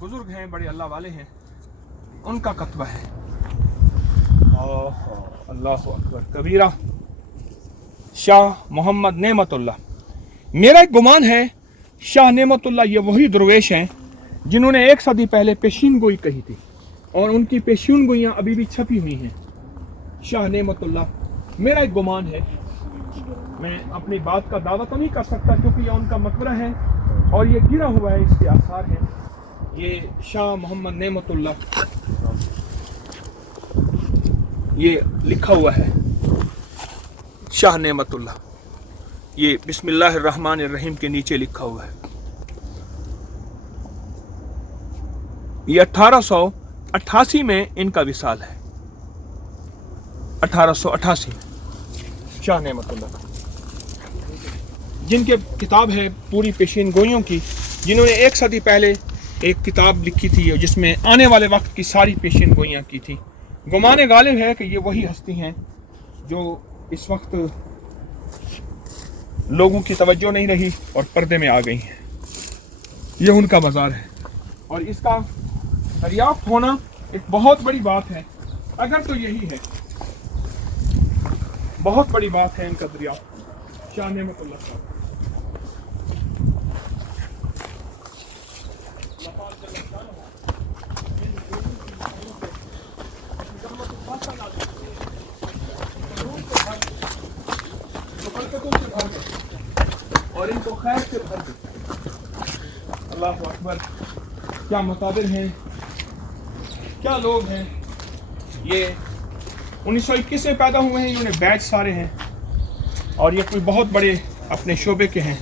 बुजुर्ग हैं, बड़े अल्लाह वाले हैं, उनका कत्बा है। अल्लाहु अकबर कबीरा। शाह मोहम्मद नेमतुल्लाह। मेरा एक गुमान है शाह नेमतुल्लाह ये वही दरवेश हैं जिन्होंने 1 सदी पहले पेशीन गोई कही थी और उनकी पेशीन गोइयाँ अभी भी छपी हुई हैं। शाह नेमतुल्लाह मेरा एक गुमान है, मैं अपनी बात का दावा तो नहीं कर सकता क्योंकि यह उनका मकबरा है और ये गिरा हुआ है, इसके आसार हैं। ये शाह मोहम्मद नेमतुल्लाह, ये लिखा हुआ है शाह नेमतुल्लाह, ये बिस्मिल्लाहिर्रहमानिर्रहीम के नीचे लिखा हुआ है। ये 1888 में इनका विसाल है, 1888 में शाह नेमतुल्लाह, जिनके किताब है पूरी पेशीन गोइयों की, जिन्होंने 1 सदी पहले एक किताब लिखी थी जिसमें आने वाले वक्त की सारी पेशीन गोइयाँ की थी। गुमाने गालिब है कि ये वही हस्ती हैं जो इस वक्त लोगों की तवज्जो नहीं रही और पर्दे में आ गई हैं। ये उनका मज़ार है और इसका दरियाफ्त होना एक बहुत बड़ी बात है। अगर तो यही है, बहुत बड़ी बात है इनका दरियाफ्त। शाह नेमतुल्लाह साहब और इनको खैर से भर दे। अल्लाह अकबर, क्या मकाबिर हैं, क्या लोग हैं। ये 1921 में पैदा हुए हैं, इन्होंने बैच सारे हैं और ये कोई बहुत बड़े अपने शोबे के हैं,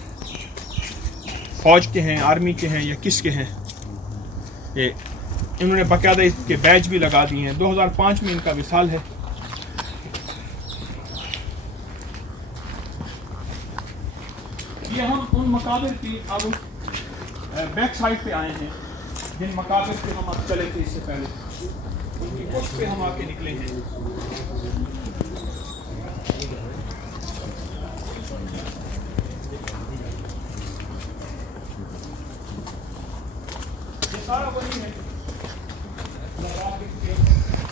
फौज के हैं, आर्मी के हैं या किस के हैं। ये इन्होंने बाकायदा इसके बैच भी लगा दिए हैं। 2005 में इनका विसाल है। ये हम उन मकाबिर की अब बैक साइड पे आए हैं जिन मकाबिर पे हम अब चले थे इससे पहले, उनकी पुष्ट पे हम आके निकले हैं। ये सारा वही है,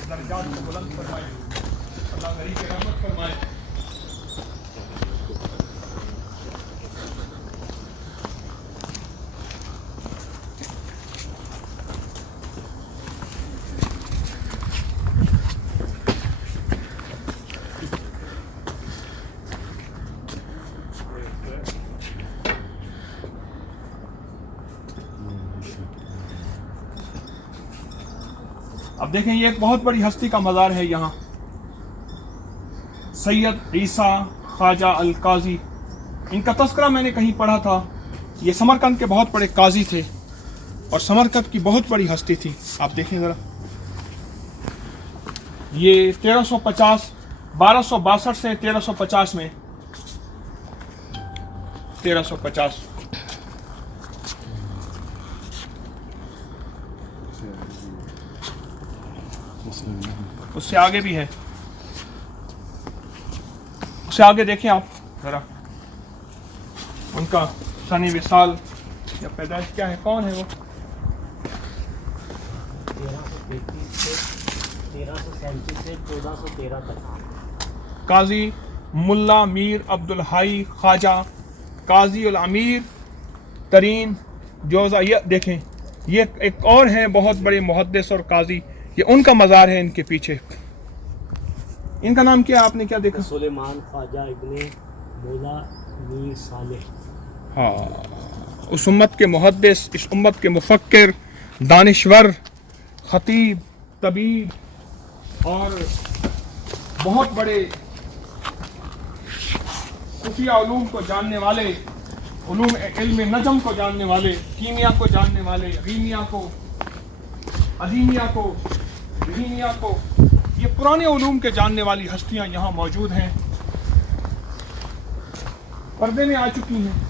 दर्जात को बुलंद फरमाए, अल्लाह गरीब की रहमत फरमाए। अब देखें, ये एक बहुत बड़ी हस्ती का मज़ार है यहाँ। सैयद ईसा ख्वाजा अल काजी, इनका तस्करा मैंने कहीं पढ़ा था। ये समरकंद के बहुत बड़े काजी थे और समरकंद की बहुत बड़ी हस्ती थी। आप देखें ज़रा, ये 1262 से 1350 में 1350 उससे आगे भी है, उससे आगे देखें आप जरा, उनका सनी विसाल या पैदाइश क्या है, कौन है वो? 1337 से 1413 तक काजी मुल्ला मीर अब्दुल हाई ख्वाजा काजी उल अमीर तरीन जोजा। ये देखें, ये एक और हैं बहुत बड़े मुहद्दिस और काजी, ये उनका मज़ार है इनके पीछे। इनका नाम क्या, आपने क्या देखा? सुलेमान ख्वाजा इब्ने मौला मीर सालेह। हाँ, उस उम्मत के मुहद्दिस, इस उम्मत के मुफक्किर, दानिश्वर, खतीब, तबीब और बहुत बड़े खुफिया उलूम को जानने वाले, उलूम इल्म नजम को जानने वाले, कीमिया को जानने वाले, रीमिया को, अजीमिया को, रहीमिया को, ये पुराने उलूम के जानने वाली हस्तियां यहाँ मौजूद हैं, पर्दे में आ चुकी हैं।